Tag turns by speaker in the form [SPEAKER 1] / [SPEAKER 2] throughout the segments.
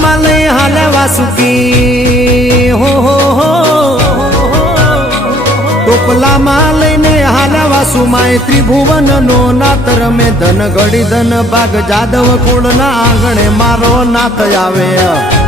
[SPEAKER 1] હાલે વાસુકી હો હો હો ટોપલામાં લઈને હાલે માય ત્રિભુવન નો નાતર રમે ધન ઘડી ધન ભાગ જાદવ કુળના આંગણે મારો નાત આવે.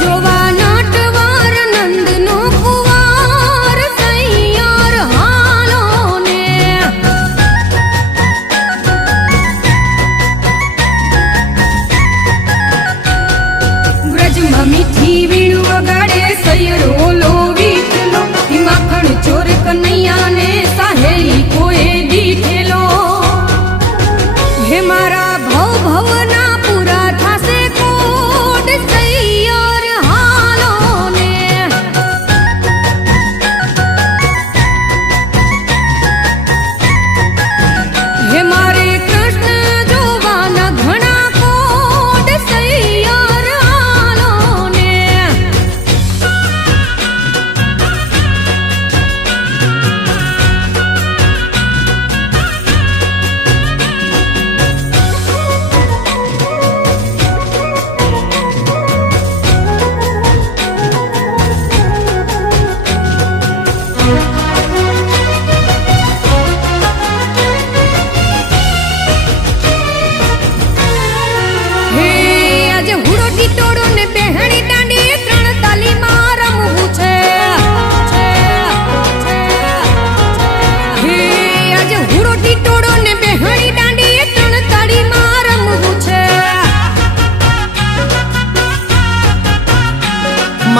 [SPEAKER 2] હે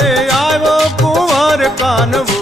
[SPEAKER 3] માટે આવ્યો કુંવર કાનવો.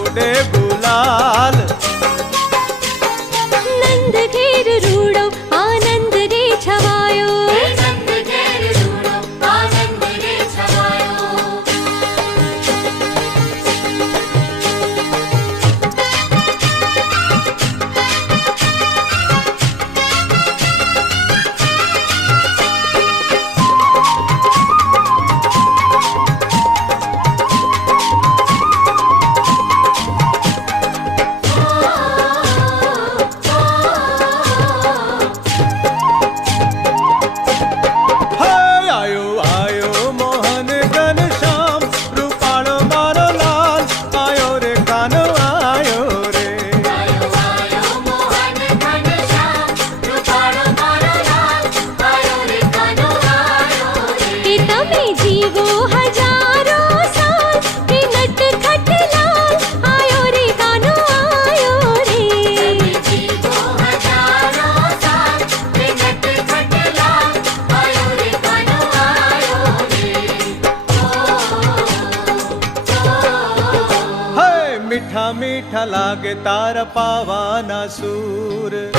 [SPEAKER 3] બેઠા લાગે તાર પાવાના સૂર.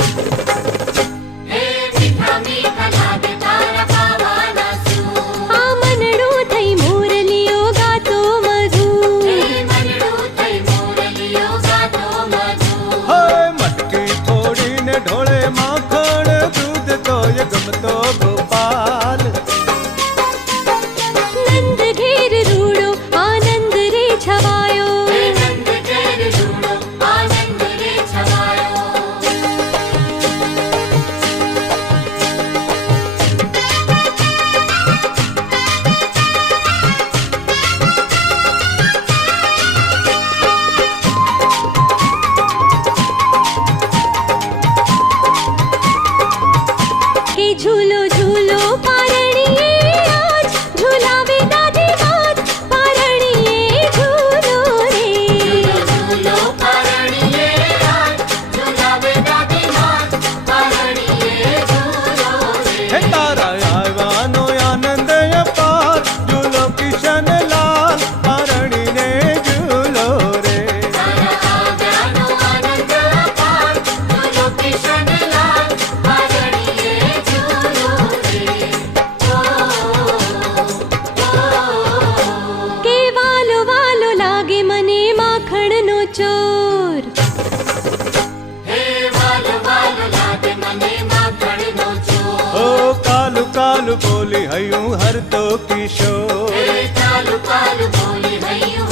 [SPEAKER 3] હૈયું હરતો કિશોર.
[SPEAKER 4] ચાલુ ચાલુ બોલી હૈયું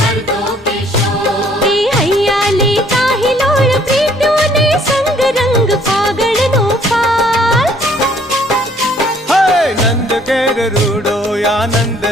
[SPEAKER 3] આનંદ